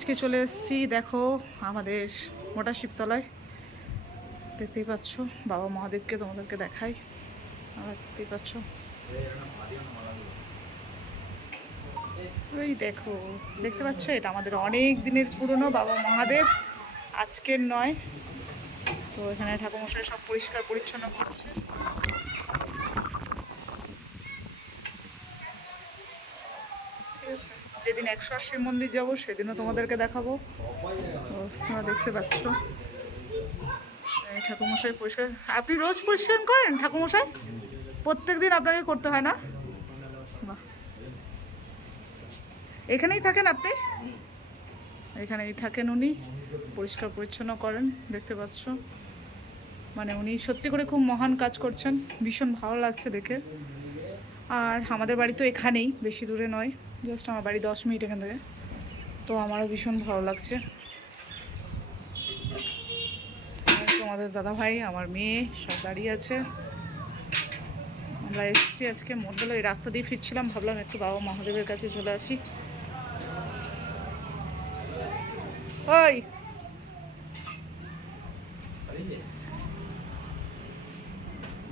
আজকে চলে এসেছি, দেখো আমাদের মোটা শিবতলায়। দেখতেই পাচ্ছ বাবা মহাদেবকে তোমাদেরকে দেখাই। দেখতেই পাচ্ছ, ওই দেখো, দেখতে পাচ্ছ, এটা আমাদের অনেক দিনের পুরনো বাবা মহাদেব, আজকের নয়। তো এখানে ঠাকুরমশাই সব পরিষ্কার পরিচ্ছন্ন করছে। ঠিক আছে, যেদিন 180 মন্দির যাবো সেদিনও তোমাদেরকে দেখাবো। তো তোমরা দেখতে পাচ্ছ ঠাকুরমশাই পরিষ্কার। আপনি রোজ পরিষ্কার করেন ঠাকুরমশাই? প্রত্যেক দিন আপনাকে করতে হয় না? বাহ, এখানেই থাকেন আপনি? এখানেই থাকেন উনি, পরিষ্কার পরিচ্ছন্ন করেন, দেখতে পাচ্ছ। মানে উনি সত্যি করে খুব মহান কাজ করছেন, ভীষণ ভালো লাগছে দেখে। আর আমাদের বাড়ি তো এখানেই, বেশি দূরে নয়, জাস্ট আমার বাড়ি 10 মিনিট এখান থেকে। তো আমারও ভীষণ ভালো লাগছে। তোমাদের দাদা ভাই, আমার মেয়ে সব দাঁড়িয়ে আছে। আমরা এসেছি আজকে মন্ডলে, এই রাস্তা দিয়ে ফিরছিলাম, ভাবলাম একটু বাবা মহাদেবের কাছে চলে আসি। ওই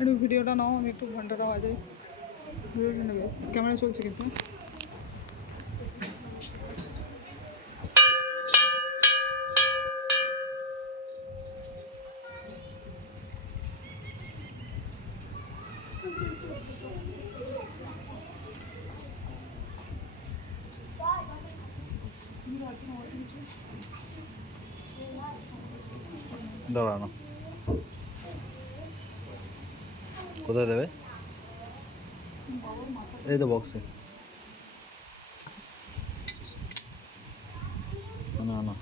একটু ভিডিওটা নাও, আমি একটু ঘন্টাটা বাজাই। ভিডিওটা নেবে, ক্যামেরা চলছে কিন্তু। দাঁড়ানো কোথায় দেবে? এই তো বক্সে। না না,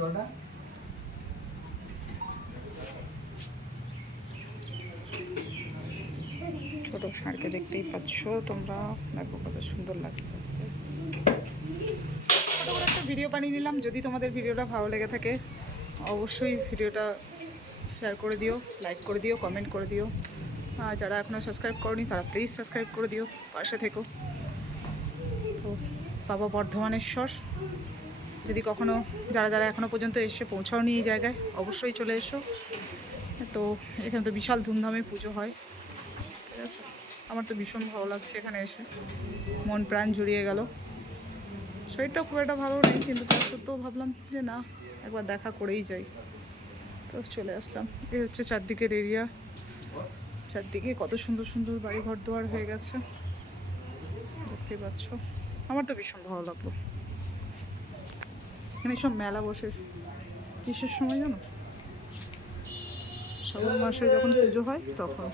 জলটা ছোট ষাঁড়কে দেখতেই পাচ্ছ তোমরা, দেখো কত সুন্দর লাগছে। ছোটো করে একটা ভিডিও বানিয়ে নিলাম। যদি তোমাদের ভিডিওটা ভালো লেগে থাকে অবশ্যই ভিডিওটা শেয়ার করে দিও, লাইক করে দিও, কমেন্ট করে দিও। আর যারা এখনও সাবস্ক্রাইব করনি তারা প্লিজ সাবস্ক্রাইব করে দিও, পাশে থেকো। তো বাবা বর্ধমানেশ্বর, যদি কখনও যারা যারা এখনও পর্যন্ত এসে পৌঁছাওনি এই জায়গায়, অবশ্যই চলে এসো। তো এখানে তো বিশাল ধুমধামে পুজো হয়। ঠিক আছে, আমার তো ভীষণ ভালো লাগছে এখানে এসে, মন প্রাণ জুড়িয়ে গেল। শরীরটা খুব একটা ভালো নেই, কিন্তু তার সত্ত্বেও ভাবলাম যে না, একবার দেখা করেই যাই। তো চলে আসলাম। এই হচ্ছে চারদিকের এরিয়া, চারদিকে কত সুন্দর সুন্দর বাড়ি ঘর দুয়ার হয়ে গেছে, দেখতে পাচ্ছ। আমার তো ভীষণ ভালো লাগলো। এখানে সব মেলা বসে কিসের সময় জানো? শ্রাবণ মাসে যখন পুজো হয় তখন।